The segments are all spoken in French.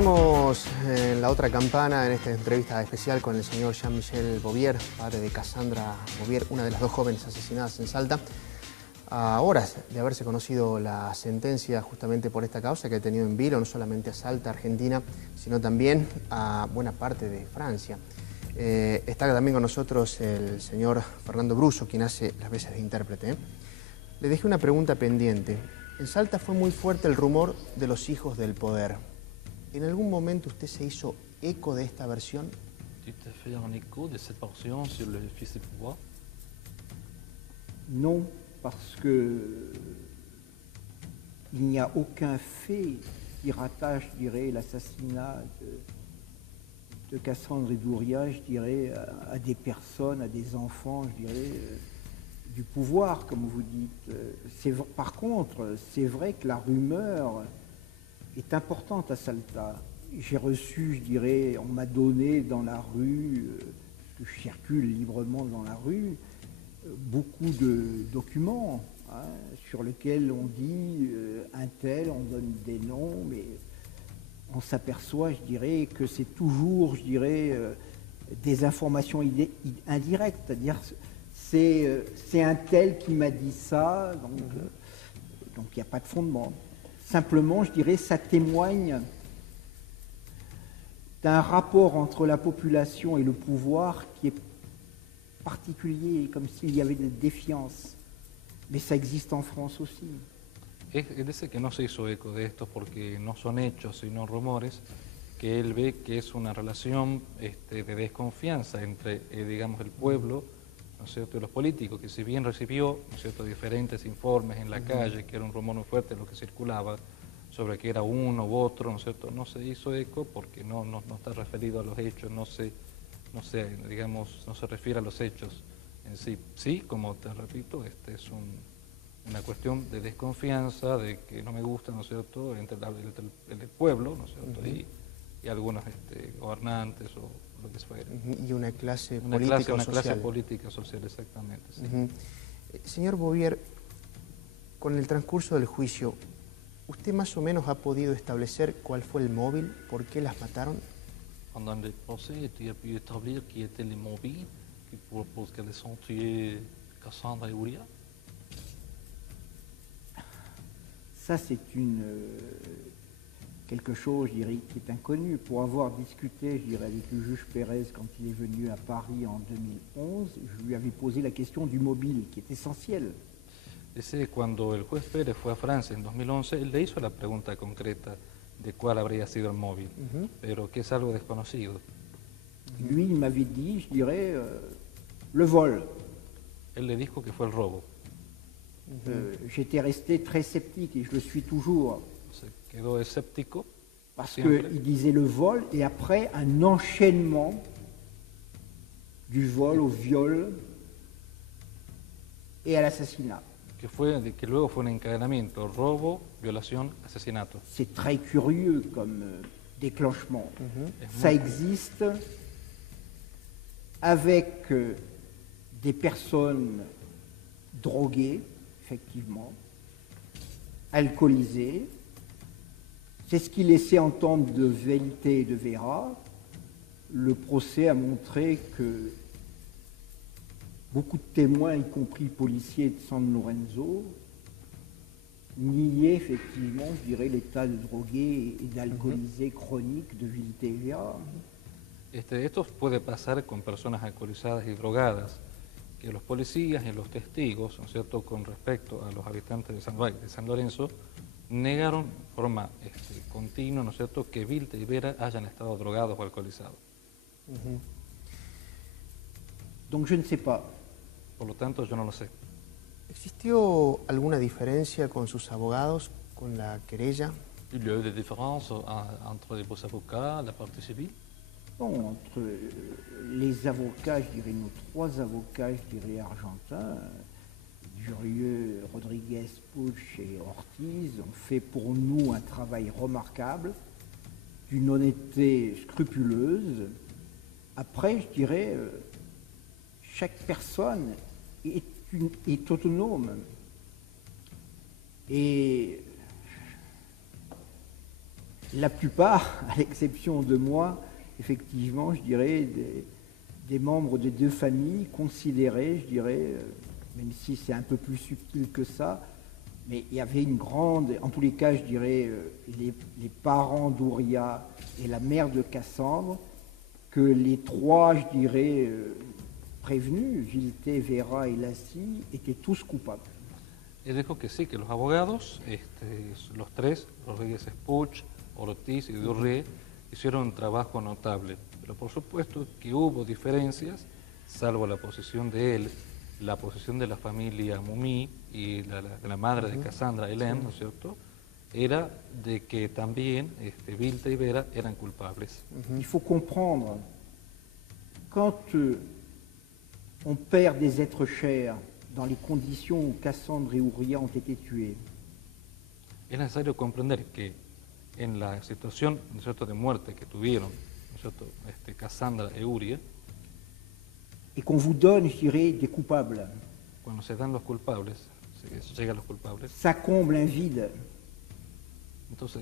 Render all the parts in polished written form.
Seguimos en la otra campana, en esta entrevista especial con el señor Jean-Michel Bouvier, padre de Cassandra Bouvier, una de las dos jóvenes asesinadas en Salta. A horas de haberse conocido la sentencia justamente por esta causa que ha tenido en vilo no solamente a Salta, Argentina, sino también a buena parte de Francia. Está también con nosotros el señor Fernando Bruso, quien hace las veces de intérprete. Le dejé una pregunta pendiente. En Salta fue muy fuerte el rumor de los hijos del poder. ¿En algún momento usted se hizo eco de esta versión? Tu te fais un écho de cette version sur le fils du pouvoir? Non, parce que il n'y a aucun fait qui rattache, je dirais, l'assassinat de Cassandre Bouvier, je dirais, à des personnes, à des enfants, je dirais, du pouvoir, comme vous dites. Par contre, c'est vrai que la rumeur est importante à Salta. J'ai reçu, je dirais, on m'a donné dans la rue, je circule librement dans la rue, beaucoup de documents sur lesquels on dit un tel, on donne des noms, mais on s'aperçoit, je dirais, que c'est toujours, je dirais, des informations indirectes, c'est-à-dire c'est un tel qui m'a dit ça, donc il n'y a pas de fondement. Simplement, je dirais, ça témoigne d'un rapport entre la population et le pouvoir qui est particulier, comme s'il y avait de défiance. Mais ça existe en France aussi. Dice que no se hizo eco de esto porque no son hechos, sino rumores, que él ve que es una relación de desconfianza entre, digamos, el pueblo, ¿no es cierto?, y los políticos, que si bien recibió, ¿no es cierto?, diferentes informes en la calle, que era un rumor muy fuerte lo que circulaba, sobre que era uno u otro, ¿no es cierto?, no se hizo eco porque no está referido a los hechos, no se refiere a los hechos en sí. Sí, como te repito, es una cuestión de desconfianza, de que no me gusta, ¿no es cierto?, entre el pueblo, ¿no es cierto?, y algunos gobernantes o lo que fuera. Y una clase una política clase, o una social. clase política social, exactamente. Sí. Señor Bouvier, con el transcurso del juicio, ¿usted más o menos ha podido establecer cuál fue el móvil, por qué las mataron? Pendant le procès, tu as pu établir qui étaient les mobiles pour qu'elles ont tué Cassandra et Bouvier? Ça, c'est quelque chose, je dirais, qui est inconnu. Pour avoir discuté, je dirais, avec le juge Pérez quand il est venu à Paris en 2011, je lui avais posé la question du mobile, qui est essentielle. Dice, cuando el juez Pérez fue a Francia en 2011, él le hizo la pregunta concreta de cuál habría sido el móvil, pero que es algo desconocido. Lui, il m'avait dit, je dirais, le vol. Él le dijo que fue el robo. J'étais resté très sceptique et je le suis toujours. Se quedó escéptico. Parce siempre. qu'il disait le vol et après un enchaînement du vol au viol et à l'assassinat. Que luego fue un encadenamiento, robo, violación, asesinato. C'est très curieux comme déclenchement. Es Ça muy- existe avec des personnes droguées, effectivement, alcoolisées. C'est ce qui laissait entendre de Vérité et de Vera. Le procès a montré que beaucoup de témoins, y compris policiers de San Lorenzo, niaient effectivement, je dirais, l'état de drogué et d'alcoolisé chronique de Vérité et Vera. Esto puede pasar con personas alcoholizadas y drogadas, que los policías y los testigos, ¿no es cierto?, con respecto a los habitantes de San Lorenzo, negaron de forma continua, ¿no es cierto?, que Vilte y Vera hayan estado drogados o alcoholizados. Donc je ne sais pas. Por lo tanto, yo no lo sé. ¿Existió alguna diferencia con sus abogados, con la querella? Il y a eu des différences entre les beaux avocats, la partie civile. Bon, entre les avocats, je dirais nos trois avocats, je dirais argentins, Jurieux, Rodriguez, Puig et Ortiz, ont fait pour nous un travail remarquable, d'une honnêteté scrupuleuse. Après, je dirais, chaque personne est autonome. Et La plupart, à l'exception de moi, effectivement, je dirais, des membres des deux familles considéraient, je dirais, même si c'est un peu plus subtil que ça, mais il y avait une grande, en tous les cas, je dirais, les parents d'Ouria et la mère de Cassandre, que les trois, je dirais, prévenus, Vilté, Vera y Lassi, étaient tous coupables. Él dijo que sí, que los abogados, los tres, Rodríguez Puig, Ortiz y Durré, hicieron un trabajo notable. Pero por supuesto que hubo diferencias, salvo la posición de él, la posición de la familia Mumí y de la madre de Cassandra, Hélène, ¿no es cierto?, era de que también Vilta y Vera eran culpables. Il faut comprendre, quand on perd des êtres chers dans les conditions où Cassandre et Ouria ont été tués, Es necesario comprender que en la situación, ¿no es cierto?, de muerte que tuvieron, ¿no es cierto?, Cassandra y Uria, et qu'on vous donne, je dirais, des coupables, cuando se dan los culpables, se llegan los culpables, ça comble un vide, entonces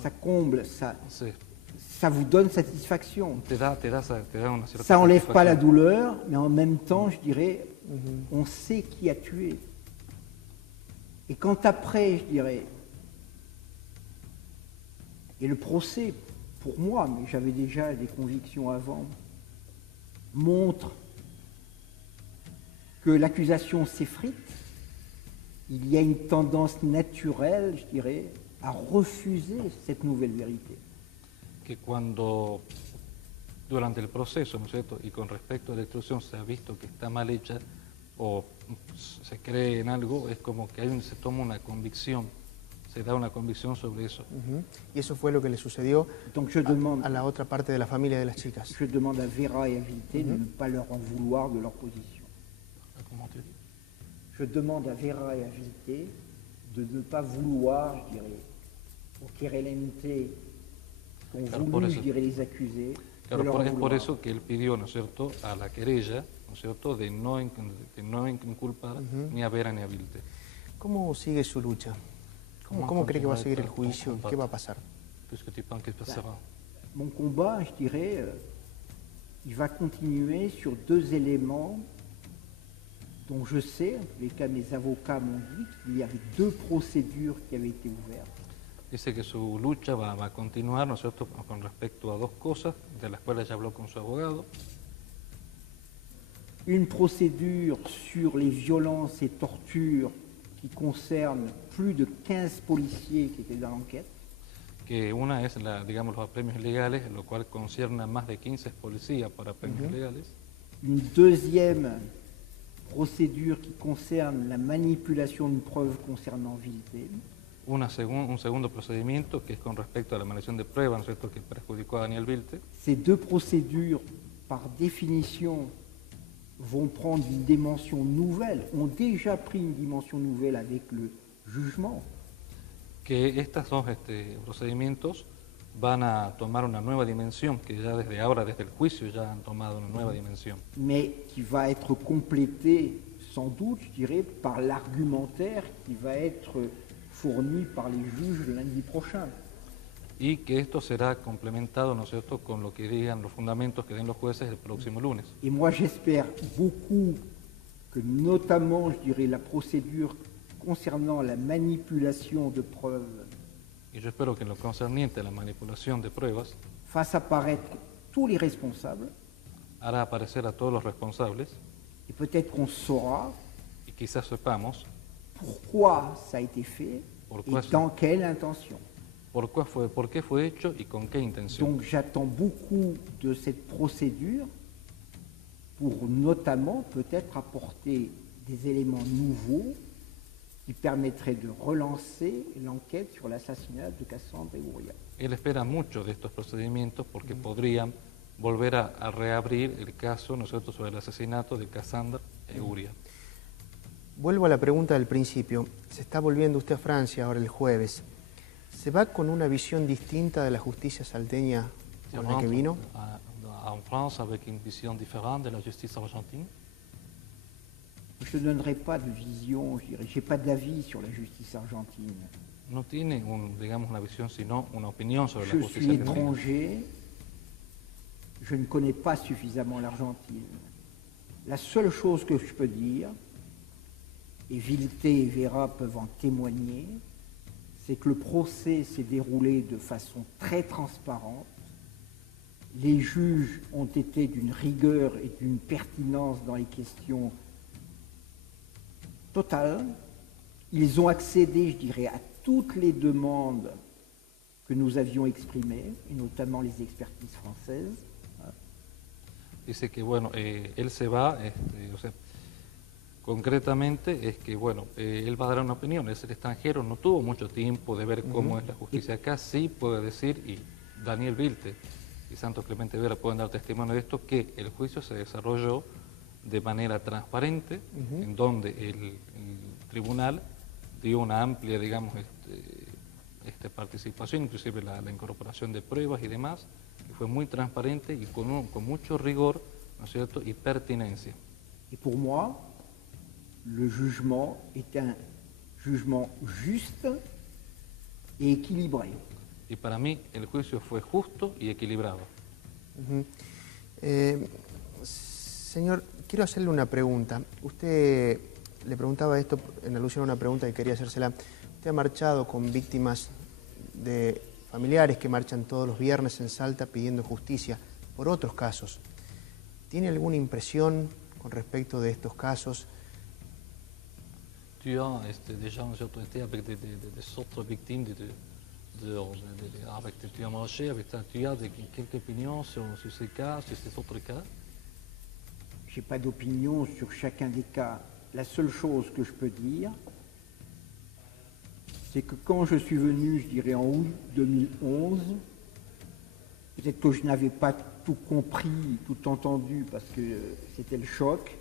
ça comble, ça se- vous donne satisfaction. te da una cierta Ça n'enlève pas la satisfacción. douleur, mais en même temps, je dirais, on sait qui a tué. Et quand après, je dirais, et le procès, pour moi, mais j'avais déjà des convictions avant, montre que l'accusation s'effrite, il y a une tendance naturelle, je dirais, à refuser cette nouvelle vérité. Que cuando durante el proceso, ¿no es cierto?, y con respecto a la instrucción se ha visto que está mal hecha o se cree en algo, es como que se toma una convicción, se da una convicción sobre eso. Y eso fue lo que le sucedió Donc je demande, a la otra parte de la familia de las chicas. je demande à Vera et à Vilté de ne pas leur en vouloir de leur position. Comment tu dis? Je demande à Vera et à Vilté de ne pas vouloir, je dirais, au querelente qu'ont Claro, voulu, por eso. je dirais, les accusés, Claro, de leur es por vouloir. eso que él pidió, ¿no es cierto?, a la querella, ¿no es cierto?, de no inculpar ni a Vera ni a Vilte. ¿Cómo sigue su lucha? ¿Cómo cree que va a seguir el juicio? ¿Qué va a pasar? Qu'est-ce que tu penses qui se passera? Mon combat, je dirais, il va continuer sur deux éléments dont je sais, en tous les cas mes avocats m'ont dit qu'il y avait deux procédures qui avaient été ouvertes. Dice que su lucha va a continuar, ¿no es cierto?, con respecto a dos cosas, de las cuales ya habló con su abogado. Une procédure sur les violences et tortures qui concerne plus de 15 policiers qui étaient dans l'enquête. Que una es, digamos, los premios legales, lo cual concierne a más de 15 policías para premios legales. Une deuxième procédure qui concerne la manipulation d'une preuve concernant Vilté. Un segundo procedimiento que es con respecto a la manipulación de pruebas, ¿no es cierto?, que perjudicó a Daniel Vilte. Ces deux procédures, par définition, vont prendre une dimension nouvelle, ont déjà pris une dimension nouvelle avec le jugement. Que estos dos procedimientos van a tomar una nueva dimensión, que ya desde ahora, desde el juicio, ya han tomado una nueva dimensión. Mais qui va être complétée, sans doute, je dirais, par l'argumentaire qui va être fourni par les juges le lundi prochain. Y que esto será complementado, ¿no es cierto?, con lo que digan los fundamentos que den los jueces el próximo lunes. Et moi, j'espère beaucoup que, notamment, je dirais, la procédure concernant la manipulation de preuves Y yo espero que en lo concerniente a la manipulación de pruebas fasse apparaître tous les responsables, hará aparecer a todos los responsables et peut-être qu'on saura y quizás sepamos pourquoi ça a été fait Pourquoi et ça- dans quelle intention. por qué fue hecho y con qué intención. Donc j'attends beaucoup de cette procédure pour notamment peut-être apporter des éléments nouveaux qui permettraient de relancer l'enquête sur l'assassinat de Cassandre et Ouria. Él espera mucho de estos procedimientos porque podrían volver a reabrir el caso, ¿no es cierto?, sobre el asesinato de Cassandra e Uria. Vuelvo a la pregunta del principio. Se está volviendo usted a Francia ahora el jueves. ¿Se va con una visión distinta de la justicia salteña con la que vino? En France avec une vision différente de la justice argentine. Je ne donnerai pas de vision, je dirais, je n'ai pas d'avis sur la justice argentine. no tiene digamos, una visión, sino una opinión sobre la Je justicia suis argentina. étranger, je ne connais pas suffisamment l'Argentine. La seule chose que je peux dire, et Vilté et Vera peuvent en témoigner, c'est que le procès s'est déroulé de façon très transparente. Les juges ont été d'une rigueur et d'une pertinence dans les questions totales. Ils ont accédé, je dirais, à toutes les demandes que nous avions exprimées, et notamment les expertises françaises. Dice que, bueno, él se va, o sea, concretamente es que, bueno, él va a dar una opinión, es el extranjero, no tuvo mucho tiempo de ver cómo es la justicia acá, sí puede decir, y Daniel Vilté y Santos Clemente Vera pueden dar testimonio de esto, que el juicio se desarrolló de manera transparente, en donde el tribunal dio una amplia, digamos, participación, inclusive la incorporación de pruebas y demás, que fue muy transparente y con mucho rigor, ¿no es cierto?, y pertinencia. Et pour moi, le jugement est un jugement juste et équilibré. Y para mí el juicio fue justo y equilibrado. Señor, quiero hacerle una pregunta. Usted le preguntaba esto en alusión a una pregunta que quería hacérsela. Usted ha marchado con víctimas de familiares que marchan todos los viernes en Salta pidiendo justicia por otros casos. ¿Tiene alguna impresión con respecto de estos casos? Tu as déjà été avec des autres victimes avec tu as marché avec tu as quelques opinions sur ces cas, sur ces autres cas? Je n'ai pas d'opinion sur chacun des cas. La seule chose que je peux dire, c'est que quand je suis venu, je dirais en août 2011, peut-être que je n'avais pas tout compris, tout entendu, parce que c'était le choc,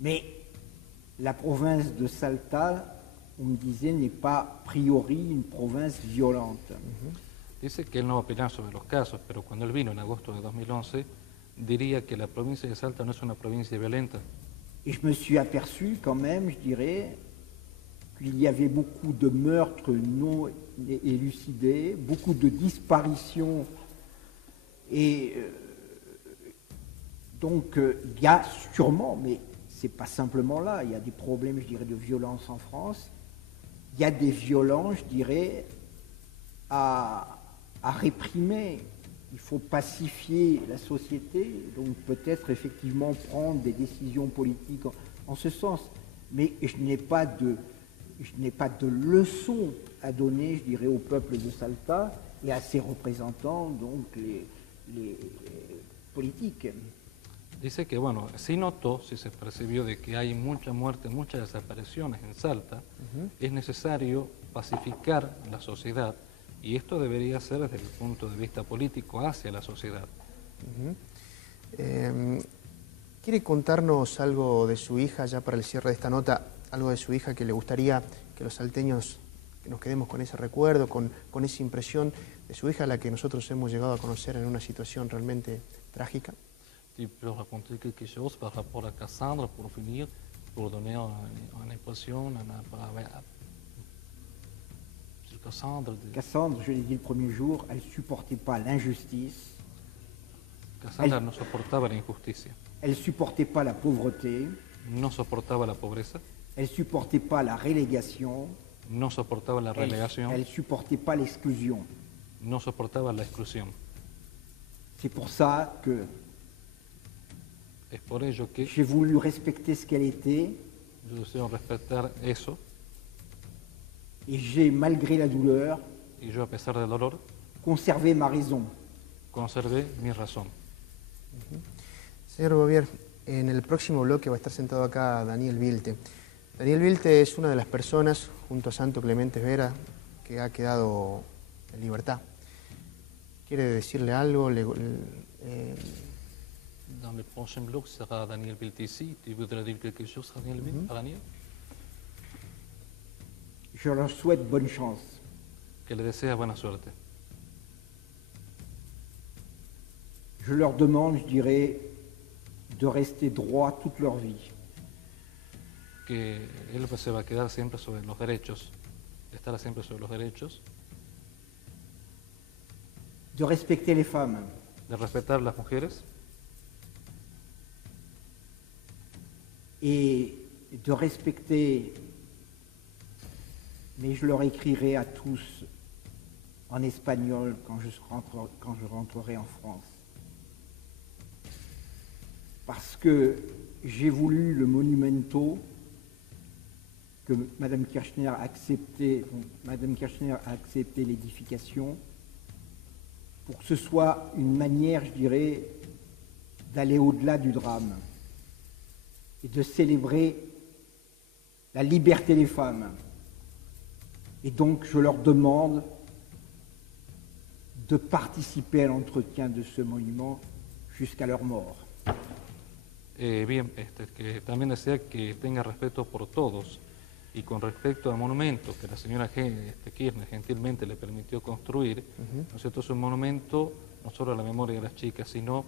mais la province de Salta, on me disait, n'est pas a priori une province violente. Dice que él no va a opinar sobre los casos, pero cuando él vino en agosto de 2011, diría que la provincia de Salta no es una provincia violenta. Et je me suis aperçu quand même, je dirais, qu'il y avait beaucoup de meurtres non élucidés, beaucoup de disparitions. Et donc, il y a sûrement, mais ce n'est pas simplement là, il y a des problèmes, je dirais, de violence en France. Il y a des violences, je dirais, à réprimer. Il faut pacifier la société, donc peut-être effectivement prendre des décisions politiques en ce sens. Mais je n'ai pas de leçon à donner, je dirais, au peuple de Salta et à ses représentants, donc les politiques. Dice que, bueno, sí notó, sí se percibió de que hay mucha muerte, muchas desapariciones en Salta, es necesario pacificar la sociedad y esto debería ser desde el punto de vista político hacia la sociedad. ¿Quiere contarnos algo de su hija, ya para el cierre de esta nota, algo de su hija que le gustaría que los salteños que nos quedemos con ese recuerdo, con esa impresión de su hija, a la que nosotros hemos llegado a conocer en una situación realmente trágica? Tu peux raconter quelque chose par rapport à Cassandre pour finir, pour donner une impression sur Cassandre? Cassandre, je l'ai dit le premier jour, elle ne supportait pas l'injustice. Cassandra no soportaba la injusticia, Elle ne supportait pas la pauvreté. no soportaba la pobreza, Elle ne supportait pas la relégation. no soportaba la relegación, Elle ne supportait pas l'exclusion. no soportaba la exclusión. C'est pour ça que Es por ello que j'ai voulu respecter ce qu'elle était yo deseo respetar eso et j'ai, malgré la douleur, y yo, a pesar del dolor, conservé ma raison. conservé mi razón. Señor Bovier, en el próximo bloque va a estar sentado acá Daniel Vilté. Daniel Vilté es una de las personas, junto a Santo Clemente Vera, que ha quedado en libertad. ¿Quiere decirle algo? Dans le prochain bloc sera Daniel Vilté ici. Tu voudrais dire quelque chose, Daniel Vilté? Daniel? Je leur souhaite bonne chance. Que le desea buena suerte. Je leur demande, je dirais, de rester droit toute leur vie. Que él se va a quedar siempre sobre los derechos. estar siempre sobre los derechos, de respecter les femmes, de respetar a las mujeres et de respecter, mais je leur écrirai à tous en espagnol quand je rentrerai en France. Parce que j'ai voulu le monumento que Mme Kirchner a accepté, l'édification, pour que ce soit une manière, je dirais, d'aller au-delà du drame et de célébrer la liberté des femmes. Et donc, je leur demande de participer à l'entretien de ce monument jusqu'à leur mort. Bien, que también desea que tenga respeto por todos. Y con respecto al monumento que la señora Kirchner gentilmente le permitió construir, ¿no es cierto? Es un monumento no solo a la memoria de las chicas, sino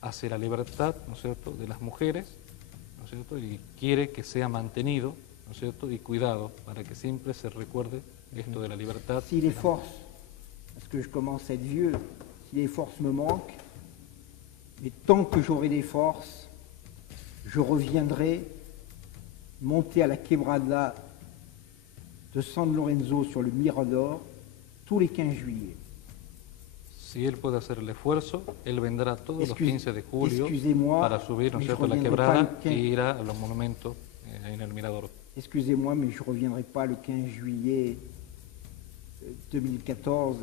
hacia la libertad, ¿no es cierto?, de las mujeres, ¿no es cierto?, y quiere que sea mantenido, ¿no es cierto?, y cuidado para que siempre se recuerde esto de la libertad. Si les forces, parce que je commence à être vieux, si les forces me manquent, mais tant que j'aurai des forces, je reviendrai monter à la quebrada de San Lorenzo sur le Mirador tous les 15 juillet. Si él puede hacer el esfuerzo, él vendrá todos los 15 de julio para subir, ¿no es cierto?, la quebrada y ir a los monumentos en el Mirador. Excusez-moi, mais je ne reviendrai pas le 15 juillet 2014.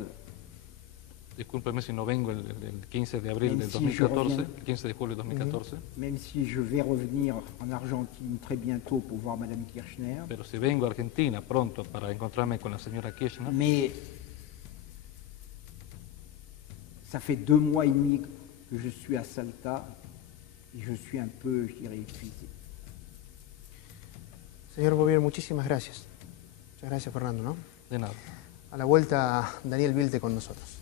Discúlpeme si no vengo el 15 de abril del 2014, el 15 de julio de 2014. Même si je vais revenir en Argentine très bientôt pour voir Madame Kirchner. Pero si vengo a Argentina pronto para encontrarme con la señora Kirchner. Mais ça fait 2 mois et demi que je suis à Salta et je suis un peu, je dirais, épuisé. Señor Bouvier, muchísimas gracias. Muchas gracias, Fernando, ¿no? De nada. A la vuelta, Daniel Vilte con nosotros.